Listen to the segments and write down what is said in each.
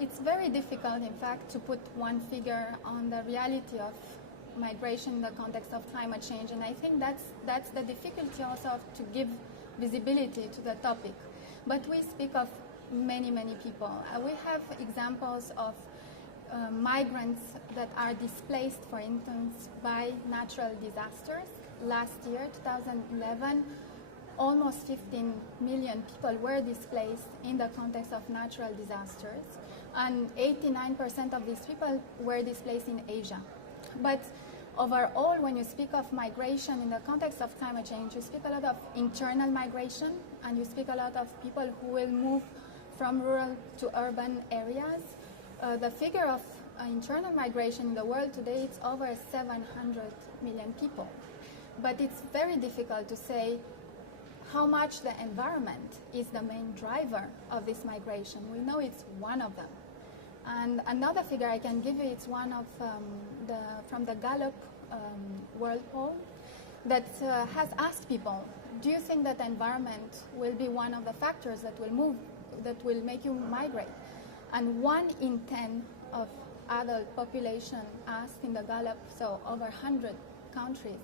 It's very difficult, in fact, to put one figure on the reality of migration in the context of climate change, and I think that's the difficulty also to give visibility to the topic. But we speak of many people. We have examples of migrants that are displaced, for instance, by natural disasters. Last year, 2011, almost 15 million people were displaced in the context of natural disasters, and 89% of these people were displaced in Asia. But overall, when you speak of migration in the context of climate change, you speak a lot of internal migration, and you speak a lot of people who will move from rural to urban areas. The figure of internal migration in the world today, it's over 700 million people. But it's very difficult to say how much the environment is the main driver of this migration. We know it's one of them. And another figure I can give you, it's one of from the Gallup World Poll that has asked people, do you think that the environment will be one of the factors that will make you migrate? And 1 in 10 of adult population asked in the Gallup, so over 100 countries,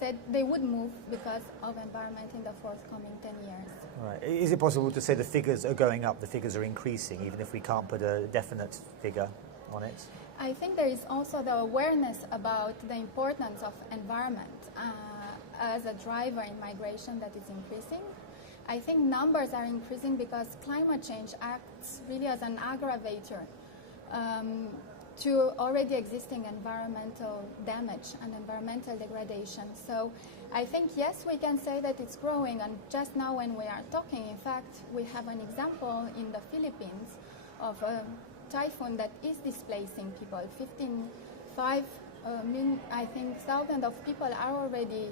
said they would move because of environment in the forthcoming 10 years. Right. Is it possible to say the figures are going up, the figures are increasing, even if we can't put a definite figure on it? I think there is also the awareness about the importance of environment as a driver in migration that is increasing. I think numbers are increasing because climate change acts really as an aggravator to already existing environmental damage and environmental degradation. So I think, yes, we can say that it's growing, and just now when we are talking, in fact, we have an example in the Philippines of a typhoon that is displacing people. 15.5 million, I think, thousands of people are already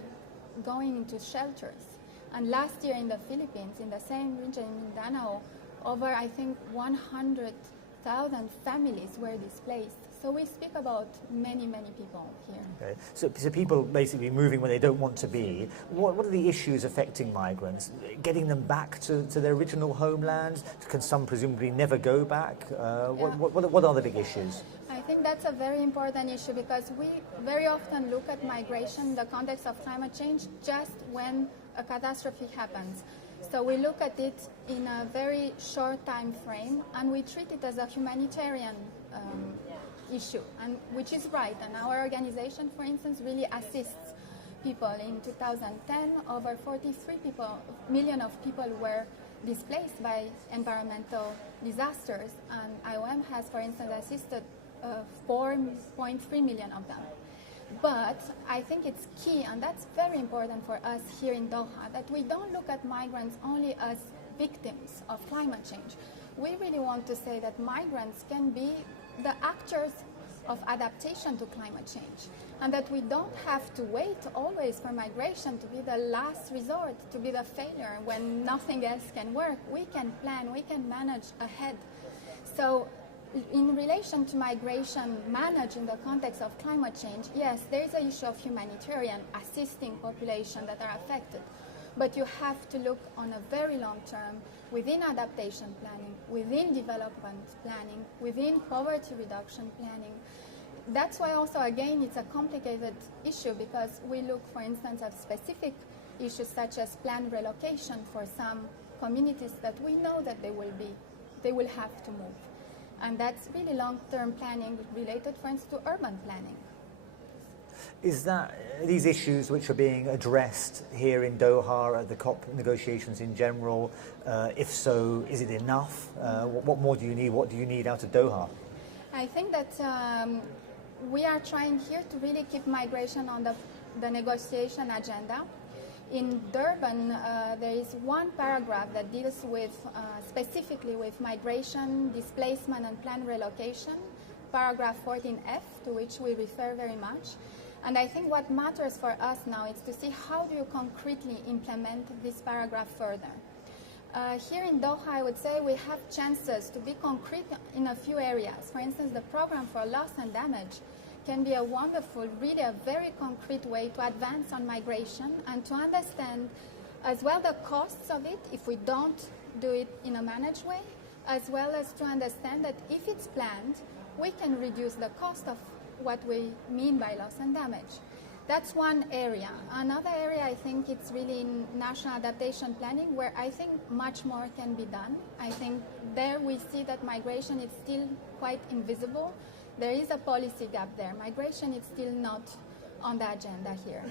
going into shelters. And last year in the Philippines, in the same region, in Mindanao, over, I think, 100,000 families were displaced. So we speak about many people here. Okay. So people basically moving where they don't want to be. What are the issues affecting migrants? Getting them back to their original homelands? Can some presumably never go back? What are the big issues? I think that's a very important issue because we very often look at migration in the context of climate change just when a catastrophe happens. So we look at it in a very short time frame, and we treat it as a humanitarian issue, and which is right. And our organization, for instance, really assists people. In 2010, over 43 million of people were displaced by environmental disasters, and IOM has, for instance, assisted 4.3 million of them. But I think it's key, and that's very important for us here in Doha, that we don't look at migrants only as victims of climate change. We really want to say that migrants can be the actors of adaptation to climate change, and that we don't have to wait always for migration to be the last resort, to be the failure when nothing else can work. We can plan, we can manage ahead. So in relation to migration managed in the context of climate change, yes, there is an issue of humanitarian assisting population that are affected. But you have to look on a very long term within adaptation planning, within development planning, within poverty reduction planning. That's why also, again, it's a complicated issue because we look, for instance, at specific issues such as planned relocation for some communities that we know that they will have to move. And that's really long-term planning related, for instance, to urban planning. Is that these issues which are being addressed here in Doha at the COP negotiations in general? If so, is it enough? What more do you need? What do you need out of Doha? I think that we are trying here to really keep migration on the negotiation agenda. In Durban, there is one paragraph that deals with specifically with migration, displacement, and planned relocation, paragraph 14F, to which we refer very much. And I think what matters for us now is to see how do you concretely implement this paragraph further. Here in Doha, I would say we have chances to be concrete in a few areas. For instance, the program for loss and damage can be a wonderful, really a very concrete way to advance on migration and to understand as well the costs of it if we don't do it in a managed way, as well as to understand that if it's planned, we can reduce the cost of what we mean by loss and damage. That's one area. Another area, I think it's really in national adaptation planning, where I think much more can be done. I think there we see that migration is still quite invisible. There is a policy gap there. Migration is still not on the agenda here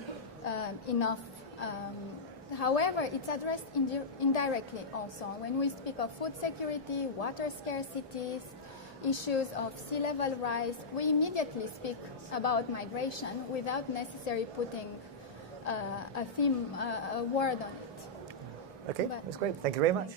enough. However, it's addressed indirectly also. When we speak of food security, water scarcities, issues of sea level rise, we immediately speak about migration without necessarily putting a word on it. Okay, that's great. Thank you very much.